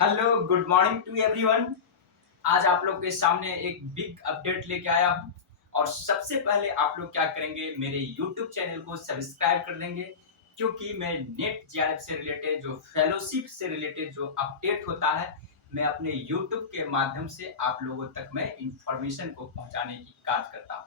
Hello good morning to everyone. आज आप लोग के सामने एक बिग अपडेट लेके आया हूँ। और सबसे पहले आप लोग क्या करेंगे, मेरे यूट्यूब चैनल को सब्सक्राइब कर देंगे, क्योंकि मैं नेट जेआरएफ से रिलेटेड जो फेलोशिप से रिलेटेड जो अपडेट होता है, मैं अपने यूट्यूब के माध्यम से आप लोगों तक मैं इंफॉर्मेशन को पहुंचाने की कार्य करता हूँ।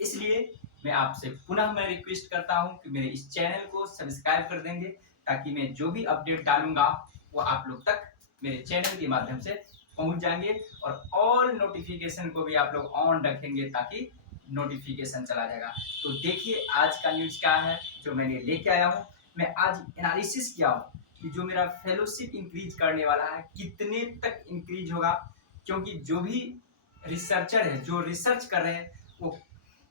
इसलिए मैं आपसे पुनः मैं रिक्वेस्ट करता हूँ कि मेरे इस चैनल को सब्सक्राइब कर देंगे, ताकि मैं जो भी अपडेट डालूंगा वो आप लोग तक मेरे चैनल के माध्यम से पहुंच जाएंगे। और ऑल नोटिफिकेशन को भी आप लोग ऑन रखेंगे, ताकि नोटिफिकेशन चला जाएगा। तो देखिए आज का न्यूज क्या है जो मैंने लेके आया हूँ। मैं आज एनालिसिस किया हूँ कि जो मेरा फेलोशिप इंक्रीज करने वाला है कितने तक इंक्रीज होगा, क्योंकि जो भी रिसर्चर है जो रिसर्च कर रहे हैं वो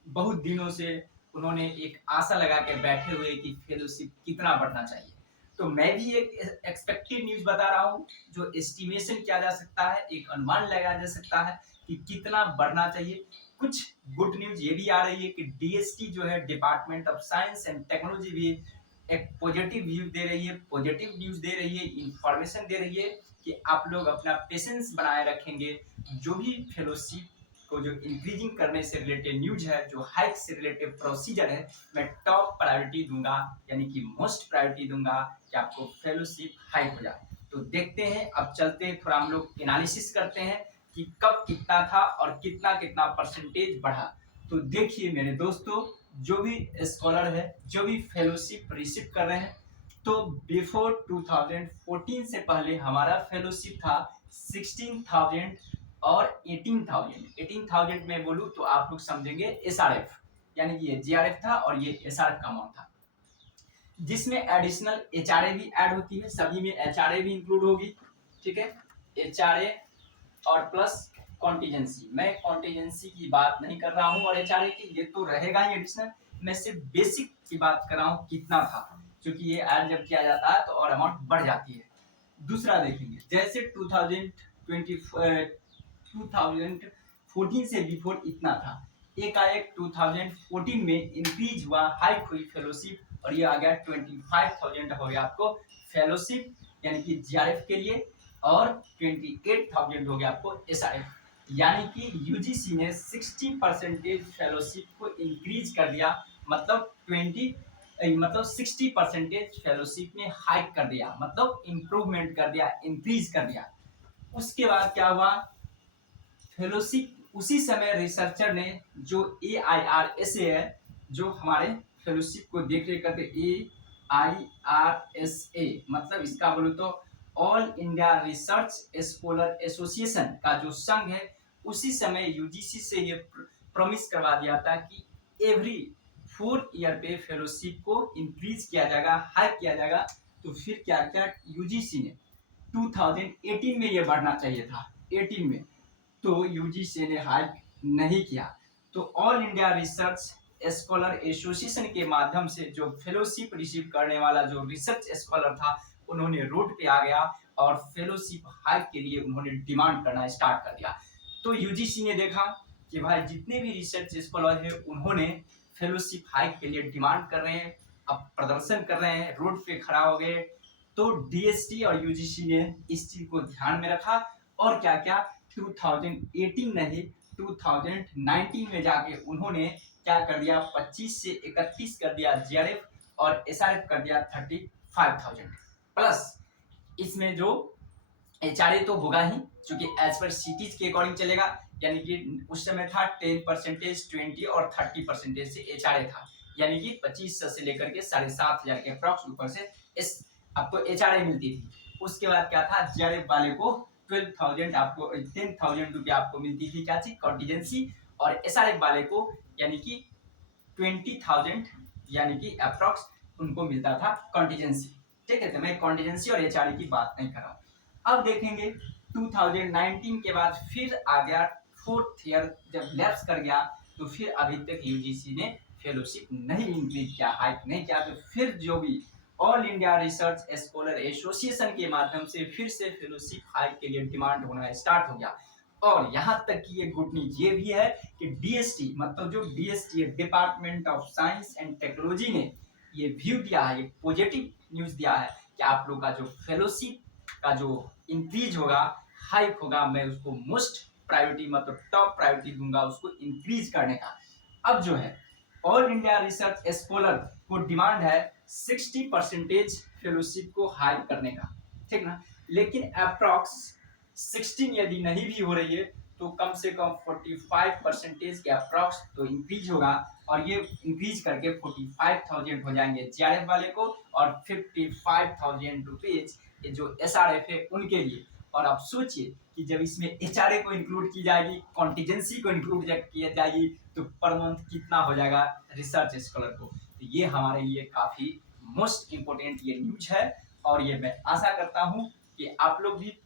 बहुत दिनों से उन्होंने एक आशा लगा के बैठे हुए कि फेलोशिप कितना बढ़ना चाहिए। तो मैं भी एक एक्सपेक्टेड न्यूज बता रहा हूँ, जो एस्टिमेशन किया जा सकता है, एक अनुमान लगाया जा सकता है कि कितना बढ़ना चाहिए। कुछ गुड न्यूज ये भी आ रही है कि डीएसटी जो है, department of science and technology, भी एक पॉजिटिव व्यू दे रही है, पॉजिटिव न्यूज दे रही है, इंफॉर्मेशन दे रही है कि आप लोग अपना पेशेंस बनाए रखेंगे। जो भी फेलोशिप को जो इंक्रीजिंग करने से रिलेटेड न्यूज है, जो हाइक से रिलेटेड प्रोसीजर है, मैं टॉप प्रायोरिटी दूंगा, यानी कि मोस्ट प्रायोरिटी दूंगा कि आपको फेलोशिप हाइक हो जाए। तो देखते हैं, अब चलते हैं थोड़ा हम लोग एनालिसिस करते हैं कि कब कितना था और कितना कितना परसेंटेज बढ़ा। तो देखिए मेरे दोस्तों, जो भी स्कॉलर है, जो भी फेलोशिप रिसीव कर रहे हैं, तो बिफोर 2014 से पहले हमारा फेलोशिप था 16,000 और 18,000 में बोलूं तो आप लोग समझेंगे एसआरएफ, यानी कि ये जीआरएफ था और ये एसआरएफ का अमाउंट था, जिसमें एडिशनल एचआरए भी ऐड होती है। सभी में एचआरए भी इंक्लूड होगी, ठीक है। एचआरए और प्लस कॉन्टीजेंसी, मैं कॉन्टीजेंसी की बात नहीं कर रहा हूं और एचआरए की, ये तो रहेगा ही एडिशनल। मैं सिर्फ बेसिक की बात कर रहा हूं कितना था, क्योंकि ये ऐड जब किया जाता है तो और अमाउंट बढ़ जाती है। दूसरा देखेंगे, जैसे 2014 से बिफोर इतना था, एकाएक 2014 में इंक्रीज हुआ, हाइक हुई फेलोशिप, और ये आ गया 25,000 हो गया आपको फेलोशिप, यानी कि जीआरएफ के लिए, और 28,000 हो गया आपको एसआरएफ। यानी कि यूजीसी ने 60% फेलोशिप को इंक्रीज कर दिया, मतलब 60% फेलोशिप में हाइक कर दिया, मतलब इंप्रूवमेंट कर दिया, इंक्रीज कर दिया। उसके बाद क्या हुआ, फेलोशिप उसी समय रिसर्चर ने, जो AIRSA है, जो हमारे फेलोशिप को देख रेख करते, AIRSA मतलब इसका बोलो तो all India research scholar association का जो संघ है, उसी समय यूजीसी से ये प्रॉमिस करवा दिया था कि एवरी 4 ईयर पे फेलोशिप को इंक्रीज किया जाएगा, हाइक किया जाएगा। तो फिर क्या क्या यूजीसी ने 2018 में ये बढ़ना चाहिए था, 18 में, तो यूजीसी ने हाइक नहीं किया। तो all India research scholar association के माध्यम से जो फेलोशिप रिसीव करने वाला जो रिसर्च स्कॉलर था, उन्होंने रोड पे आ गया और फेलोशिप हाइक के लिए उन्होंने डिमांड करना स्टार्ट कर दिया। तो यूजीसी ने देखा कि भाई जितने भी रिसर्च स्कॉलर हैं उन्होंने फेलोशिप हाइक के लिए डिमांड कर रहे हैं, अब प्रदर्शन कर रहे हैं, रोड पे खड़ा हो गए। तो डीएसटी और यूजीसी ने इस चीज को ध्यान में रखा, और क्या क्या 2018 नहीं 2019 में जाके उन्होंने क्या कर दिया, 25 से 31 कर दिया जीआरएफ, और एसआरएफ कर दिया 35,000 प्लस। इसमें जो एचआरए तो होगा ही, क्योंकि एज पर सिटीज के अकॉर्डिंग चलेगा, यानी कि उस समय था 10%, 20 और 30% से एचआरए था, यानी कि 2500 से लेकर के 7,500 के अप्रॉक्स ऊपर से इस आपको एचआरए मिलती थी। उसके बाद क्या था, जीआरएफ वाले को 12,000 आपको 10,000 रुपया आपको मिलती थी, क्या चीज, कॉन्टीजेंसी, और एसआरएफ वाले को यानी कि 20,000, यानी कि अप्रॉक्स उनको मिलता था कॉन्टीजेंसी, ठीक है। तो मैं कॉन्टीजेंसी और एचआरए की बात नहीं कर रहा हूँ। अब देखेंगे 2019 के बाद फिर आ गया 4th ईयर, जब लैप्स कर गया, तो फिर अभी तक यूजीसी ने फेलोशिप नहीं इंक्रीज किया, हाइक नहीं किया। तो फिर जो भी all India research scholar association के माध्यम से फिर से फेलोशिप हाइक के लिए डिमांड होना स्टार्ट हो गया। और यहाँ तक की ये गुड न्यूज ये भी है कि डीएसटी, मतलब जो डीएसटी है, department of science and technology ने ये व्यू दिया है, ये पॉजिटिव न्यूज दिया है कि आप लोग का जो फेलोशिप का जो इंक्रीज होगा, हाइक होगा, मैं उसको मोस्ट प्रायोरिटी मतलब टॉप प्रायोरिटी दूंगा उसको इंक्रीज करने का। अब जो है ऑल इंडिया रिसर्च स्कॉलर को डिमांड है 60% फेलोशिप को हायर करने का, ठीक ना। लेकिन अप्रॉक्स 16 यदि नहीं भी हो रही है तो कम से कम 45% के अप्रॉक्स तो इंक्रीज होगा, और ये इंक्रीज करके 45,000 हो जाएंगे जीआरएफ वाले को, और 55,000 रुपीज जो एसआरएफ है उनके लिए। और आप सोचिए कि जब इसमें एचआरए को इंक्लूड की जाएगी, कॉन्टिजेंसी को इंक्लूड किया जाएगी, तो पर मंथ कितना हो जाएगा रिसर्च स्कॉलर को। तो ये हमारे लिए काफी मोस्ट इम्पोर्टेंट ये न्यूज है, और ये मैं आशा करता हूँ कि आप लोग भी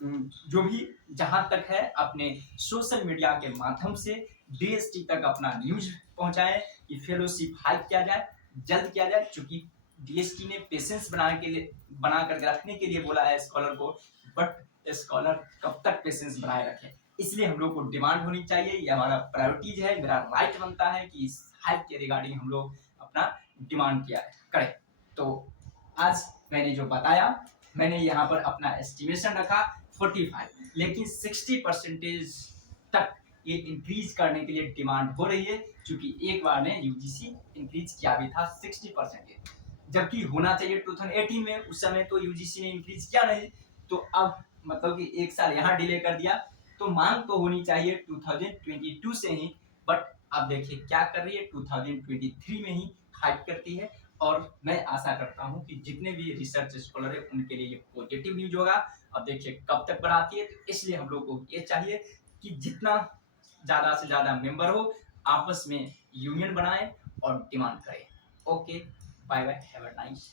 जो भी जहां तक है अपने सोशल मीडिया के माध्यम से डीएसटी तक अपना न्यूज पहुंचाएं कि फेलोशिप हाइक किया जाए, जल्द किया जाए, क्योंकि डीएसटी ने पेशेंस बना कर रखने के लिए बोला है स्कॉलर को, बट स्कॉलर कब तक पेशेंस बनाए रखे, इसलिए हम लोग को डिमांड होनी चाहिए। ये हमारा प्रायोरिटीज है, मेरा राइट बनता है कि इस हाइक के रिगार्डिंग हम लोग अपना डिमांड किया करें। तो आज मैंने जो बताया, मैंने यहाँ पर अपना एस्टिमेशन रखा 45, लेकिन 60% तक ये इंक्रीज करने के लिए डिमांड हो रही है, क्योंकि एक बार ने यूजीसी इंक्रीज किया भी था 60%, जबकि होना चाहिए 2018 में, उस समय तो यूजीसी ने इंक्रीज किया नहीं, तो अब मतलब कि एक साल यहाँ डिले कर दिया, तो मांग तो होनी चाहिए 2022 से ही, बट अब देखिए क्या कर रही है 2023 में ही हाइक करती है। और मैं आशा करता हूं कि जितने भी रिसर्च स्कॉलर है उनके लिए ये पॉजिटिव न्यूज होगा। अब देखिए कब तक बढ़ाती है, तो इसलिए हम लोग को ये चाहिए कि जितना ज्यादा से ज्यादा मेंबर हो आपस में यूनियन बनाए और डिमांड करें। Okay, bye bye, have a nice